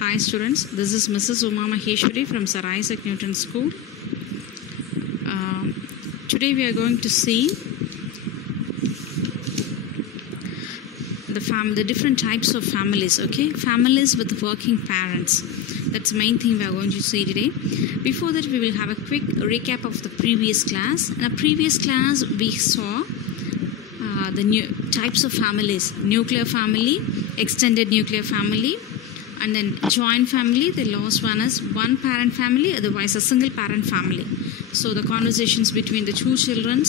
Hi students, this is Mrs. Uma Maheshwari from Sir Isaac Newton School. Today we are going to see the different types of families, okay? Families with working parents. That's the main thing we are going to see today. Before that, we will have a quick recap of the previous class. In the previous class, we saw the new types of families: nuclear family, extended nuclear family, and then joint family. The last one is one parent family, otherwise a single parent family. So the conversations between the two children,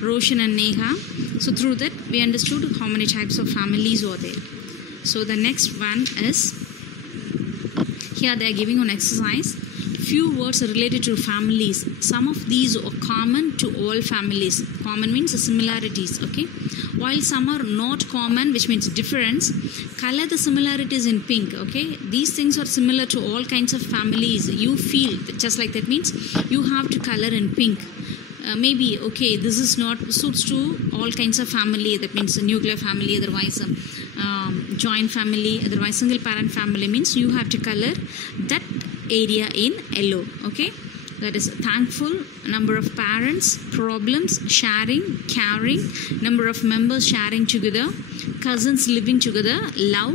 Roshan and Neha. So through that we understood how many types of families were there. So the next one is, here they are giving an exercise. Few words are related to families. Some of these are common to all families. Common means the similarities, okay? While some are not common, which means difference, color the similarities in pink, okay? These things are similar to all kinds of families. You feel just like that means you have to color in pink. Maybe, okay, this is not suits to all kinds of family. That means a nuclear family, otherwise joint family, otherwise single parent family, means you have to color that area in yellow, okay? That is thankful, number of parents, problems, sharing, caring, number of members sharing together, cousins living together, love,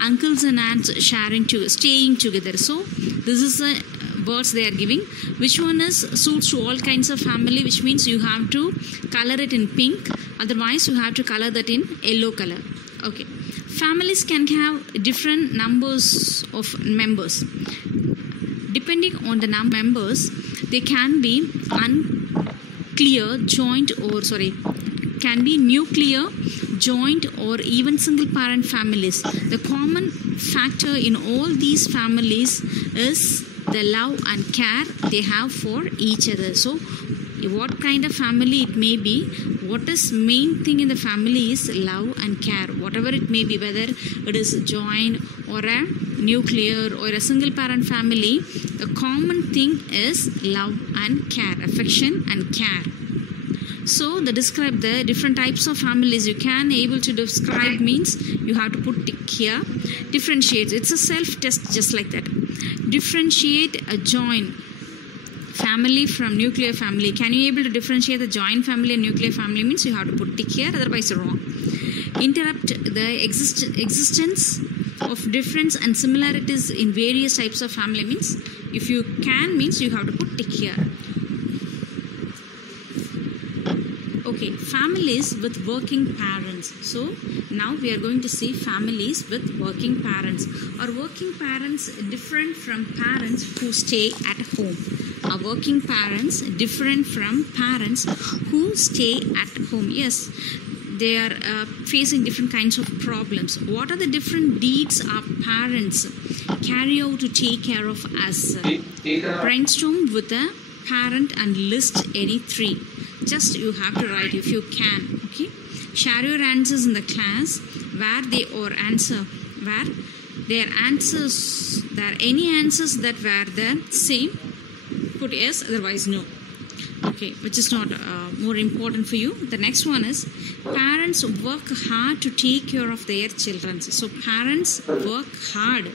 uncles and aunts sharing together, staying together. So this is the words they are giving. Which one is suits to all kinds of family, which means you have to color it in pink, otherwise you have to color that in yellow color, okay? Families can have different numbers of members. Depending on the number of members, they can be unclear, joint, or can be nuclear, joint, or even single parent families. The common factor in all these families is the love and care they have for each other. So what kind of family it may be, what is main thing in the family is love and care. Whatever it may be, whether it is a joint or a nuclear or a single parent family, the common thing is love and care, affection and care. So the describe the different types of families you can able to describe means you have to put tick here. Differentiate, it's a self test just like that. Differentiate a joint family from nuclear family. Can you able to differentiate the joint family and nuclear family means you have to put tick here, otherwise wrong. Interrupt the existence of difference and similarities in various types of family means if you can means you have to put tick here. Okay, families with working parents. So now we are going to see families with working parents. Are working parents different from parents who stay at home? Are working parents different from parents who stay at home? Yes, they are facing different kinds of problems. What are the different deeds our parents carry out to take care of us? Brainstorm with a parent and list any three. Just you have to write if you can, okay? Share your answers in the class where they or answer, where their answers, there are any answers that were the same, put yes, otherwise no. Okay, which is not more important for you. The next one is parents work hard to take care of their children. So parents work hard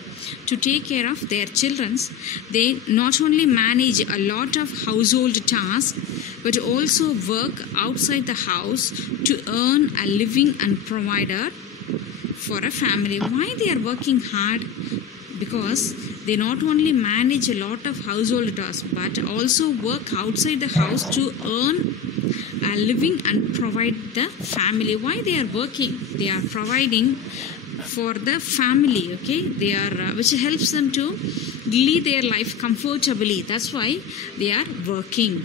to take care of their children. They not only manage a lot of household tasks but also work outside the house to earn a living and provide for a family. Why they are working hard? Because they not only manage a lot of household tasks but also work outside the house to earn a living and provide the family. Why they are working? They are providing for the family, okay? They are which helps them to lead their life comfortably. That's why they are working.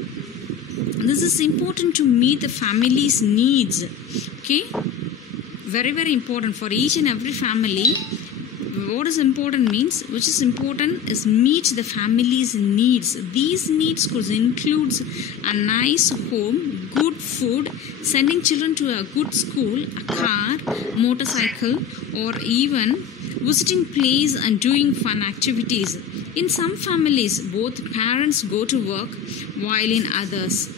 This is important to meet the family's needs, okay? Very, very important for each and every family. What is important means, which is important is meet the family's needs. These needs could include a nice home, good food, sending children to a good school, a car, motorcycle, or even visiting place and doing fun activities. In some families, both parents go to work, while in others,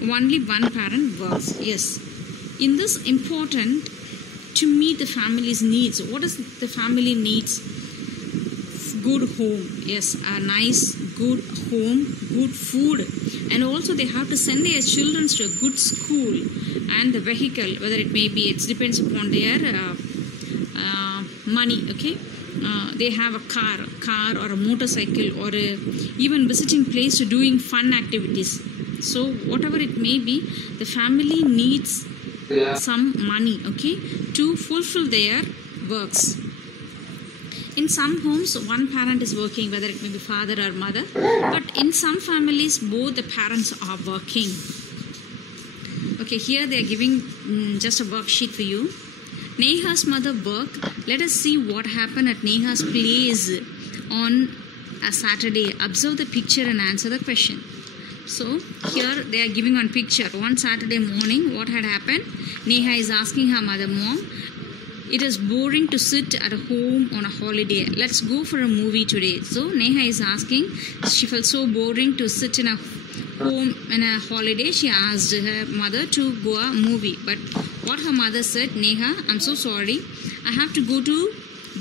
only one parent works. Yes, in this important to meet the family's needs. What is the family needs? good home. Yes, a nice, good home, good food, and also they have to send their children to a good school, and the vehicle, whether it may be, it depends upon their money. Okay, they have a car or a motorcycle, or even visiting place to doing fun activities. So whatever it may be, the family needs some money, okay, to fulfill their works. In some homes, one parent is working, whether it may be father or mother, but in some families, both the parents are working. Okay, here they are giving just a worksheet for you. Neha's mother worked. Let us see what happened at Neha's place on a Saturday. Observe the picture and answer the question. So here they are giving one picture. One Saturday morning, what had happened? Neha is asking her mother, Mom, it is boring to sit at home on a holiday. Let's go for a movie today. So Neha is asking, she felt so boring to sit in a home in a holiday. She asked her mother to go a movie. But what her mother said, Neha, I'm so sorry. I have to go to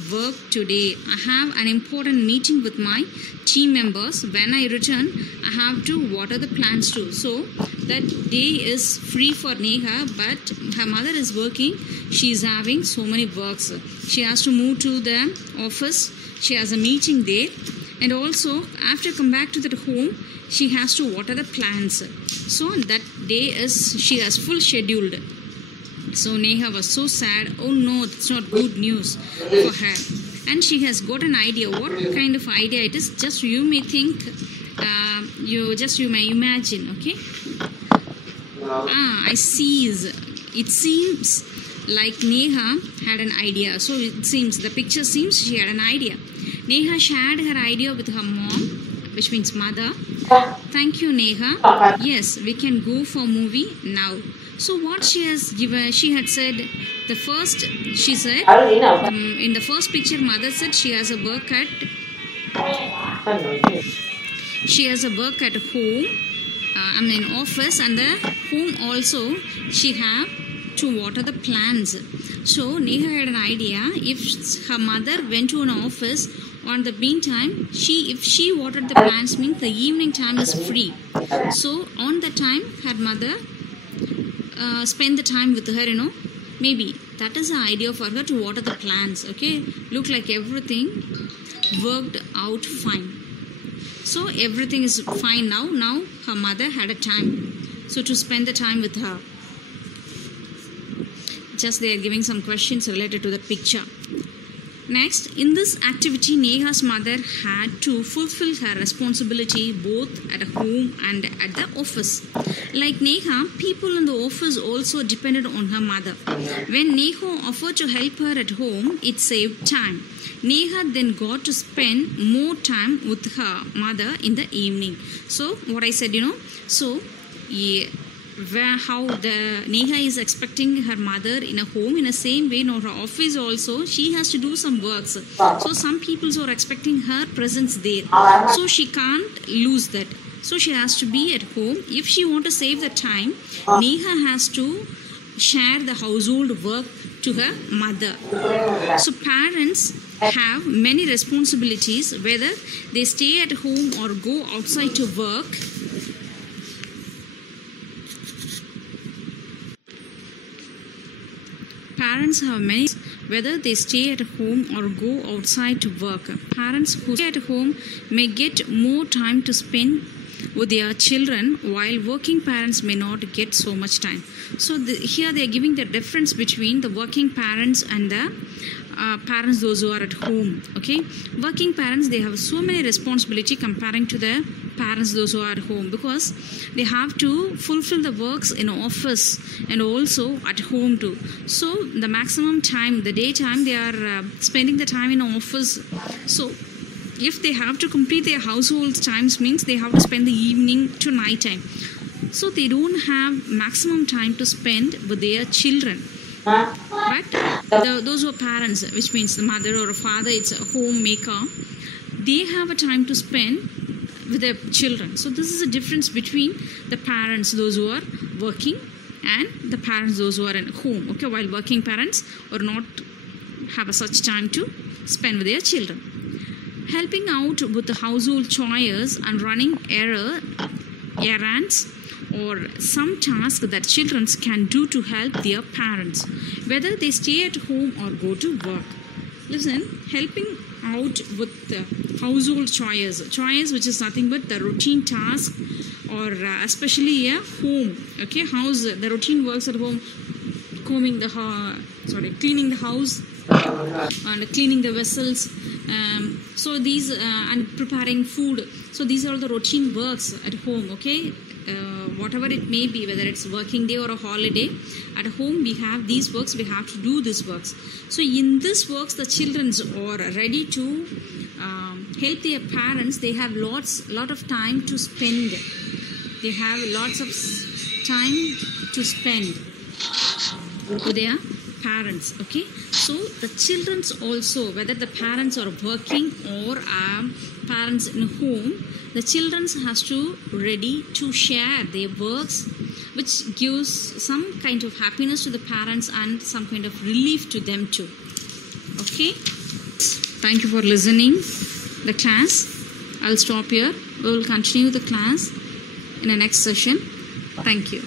work today. I have an important meeting with my team members. When I return, I have to water the plants too. So that day is free for Neha, but her mother is working. She is having so many works. She has to move to the office. She has a meeting there, and also after come back to the home, she has to water the plants. So that day is she has full scheduled. So Neha was so sad. Oh no, it's not good news for her. And she has got an idea. What kind of idea it is? Just you may think, you may imagine. Okay. I see. It seems like Neha had an idea. So it seems, the picture seems she had an idea. Neha shared her idea with her mom, which means mother. Thank you, Neha. Yes, we can go for movie now. So what she has given, she had said, the first, she said, in the first picture, mother said she has a work at home, office, and the home also she have to water the plants. So Neha had an idea, if her mother went to an office, on the meantime, if she watered the plants, means the evening time is free. So on the time, her mother spend the time with her, maybe that is the idea for her to water the plants. Okay, look like everything worked out fine. So everything is fine now. Now her mother had a time, so to spend the time with her. Just they are giving some questions related to the picture. Next, in this activity, Neha's mother had to fulfill her responsibility both at home and at the office. Like Neha, people in the office also depended on her mother. When Neha offered to help her at home, it saved time. Neha then got to spend more time with her mother in the evening. So, what I said, so yeah. How the Neha is expecting her mother in a home, in the same way in her office also she has to do some works. So some people are expecting her presence there, so she can't lose that. So she has to be at home. If she want to save the time, Neha has to share the household work to her mother. So parents have many responsibilities, whether they stay at home or go outside to work. Parents have many, whether they stay at home or go outside to work. Parents who stay at home may get more time to spend with their children, while working parents may not get so much time. So here they are giving the difference between the working parents and the parents, those who are at home. Okay, working parents, they have so many responsibility comparing to the parents, those who are at home, because they have to fulfill the works in office and also at home too. So the maximum time, the daytime, they are spending the time in office. So if they have to complete their household times, means they have to spend the evening to night time. So they don't have maximum time to spend with their children. But those who are parents, which means the mother or a father, it's a homemaker, they have a time to spend with their children. So this is a difference between the parents, those who are working, and the parents, those who are at home. Okay, while working parents or not have a such time to spend with their children. helping out with the household chores and running errands or some task that children can do to help their parents, whether they stay at home or go to work. Listen, helping out with the household chores which is nothing but the routine task, or especially a home, okay, house, the routine works at home, cleaning the house and cleaning the vessels, so these and preparing food. So these are all the routine works at home, okay. Whatever it may be, whether it's working day or a holiday, at home we have these works, we have to do these works. So in this works the children are ready to help their parents. They have lot of time to spend. They have lots of time to spend with their parents, okay. So the children's also, whether the parents are working or parents in home, the children has to ready to share their works, which gives some kind of happiness to the parents and some kind of relief to them too. Okay, thank you for listening the class. I'll stop here. We will continue the class in the next session. Thank you.